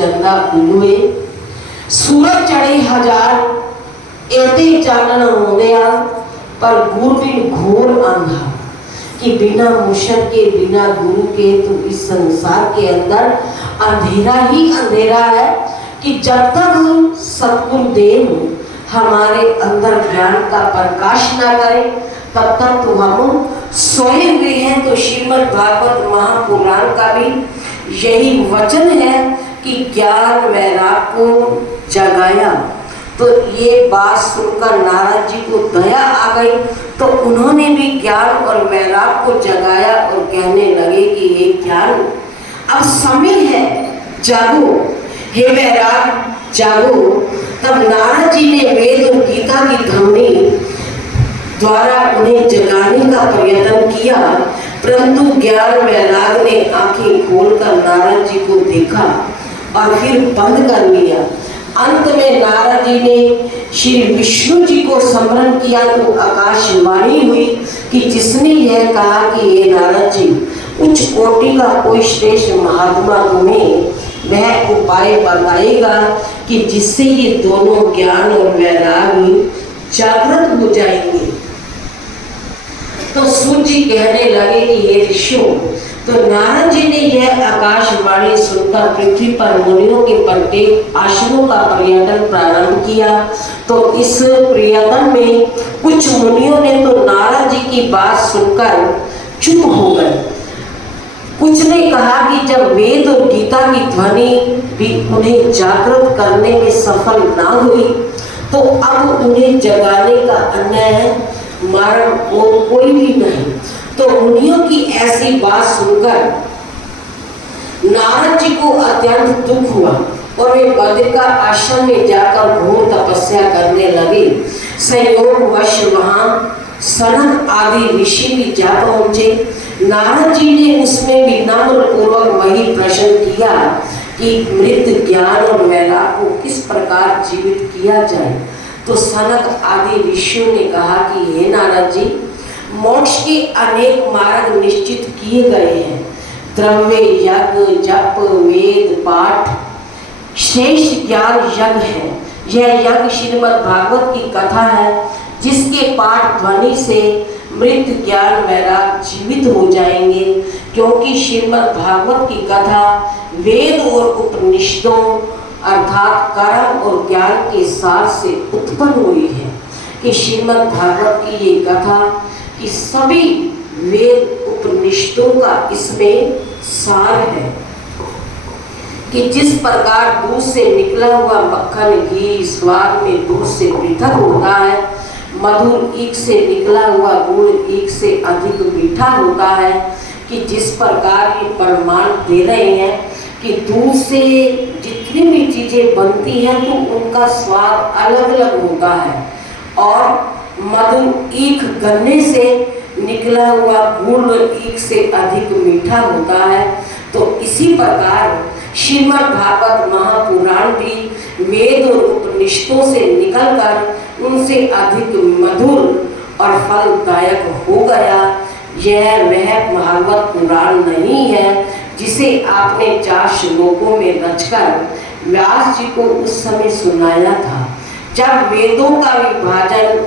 चंदा उड़े, सूरज चढ़े हजार एते चानन होने पर गुरु बिन घोर अंधा। कि बिना मुर्शद के बिना गुरु के तो इस संसार के अंदर अंधेरा ही अंधेरा है। कि जब तक सतगुरुदेव हमारे अंदर ज्ञान का प्रकाश ना करें तब तक तो हम सोए हुए हैं। तो श्रीमद् भागवत महापुराण का भी यही वचन है कि ज्ञान वैराग को जगाया। तो ये बात सुनकर नारद जी को दया आ गई, तो उन्होंने भी ज्ञान और वैराग को जगाया और कहने लगे कि हे ज्ञान, अब समय है, जागो, हे वैराग जागो। तब नारद जी ने वेद और गीता की ध्वनि द्वारा उन्हें जगाने का प्रयत्न किया, परंतु ज्ञान वैराग ने आंखें खोलकर नारद जी को देखा और फिर बंद कर लिया। अंत में नारद जी ने श्री विष्णु जी को स्मरण किया तो आकाशवाणी हुई कि जिसने यह कहा कि ये नारद जी, उच्च कोटि का कोई श्रेष्ठ महात्मा तुम्हें वह उपाय बताएगा कि जिससे ये दोनों ज्ञान और वैराग जागृत हो जाएंगे। तो सूर्य जी कहने लगे कि ये ऋषियों, तो नारद जी ने यह आकाशवाणी सुनकर पृथ्वी पर मुनियों के प्रत्येक आश्रमों का पर्यटन प्रारंभ किया। तो इस पर्यटन में कुछ मुनियों ने तो नारद जी की बात सुनकर चुप हो गए। कुछ ने कहा कि जब वेद और गीता की ध्वनि भी उन्हें जागृत करने में सफल ना हुई तो अब उन्हें जगाने का अन्य मार्ग और कोई भी नहीं। तो मुनियों की ऐसी बात सुनकर नारद जी को अत्यंत दुख हुआ और वे बद्रिका आश्रम में जाकर घोर तपस्या करने लगे। संयोगवश वहां सनक आदि ऋषि भी जा पहुंचे। नारद जी ने उसमें भी नम्र पूर्वक वही प्रश्न किया कि मृत ज्ञान और वैराग को किस प्रकार जीवित किया जाए। तो सनक आदि ऋषियों ने कहा कि हे नारद जी, मोक्ष के अनेक मार्ग निश्चित किए गए हैं। द्रव्य यज्ञ, जप, वेद पाठ श्रेष्ठ ज्ञान यज्ञ है। यह यज्ञ श्रीमद् भागवत की कथा है जिसके पाठ ध्वनि से मृत ज्ञान वैराग जीवित हो जाएंगे, क्योंकि श्रीमद् भागवत की कथा वेद और उपनिषदों अर्थात कर्म और ज्ञान के सार से उत्पन्न हुई है। कि श्रीमद् भागवत की ये कथा कि सभी वेद उपनिषदों का इसमें सार है। कि जिस प्रकार दूध से निकला हुआ मक्खन घी स्वाद में दूध से पृथक होता है, मधुर ईख से निकला हुआ गुड़ ईख से अधिक मीठा होता है। कि जिस प्रकार ये प्रमाण दे रहे हैं कि दूध से जितनी भी चीजें बनती हैं तो उनका स्वाद अलग अलग होता है, और मधुर ईख गन्ने से निकला हुआ गुड़ ईख से अधिक मीठा होता है। तो इसी प्रकार श्रीमद् भागवत महापुराण भी वेद और उपनिषदों से निकलकर उनसे अधिक मधुर और फलदायक हो गया। यह वह भागवत पुराण नहीं है जिसे आपने 4 श्लोकों में रचकर व्यास जी को उस समय सुनाया था जब वेदों का विभाजन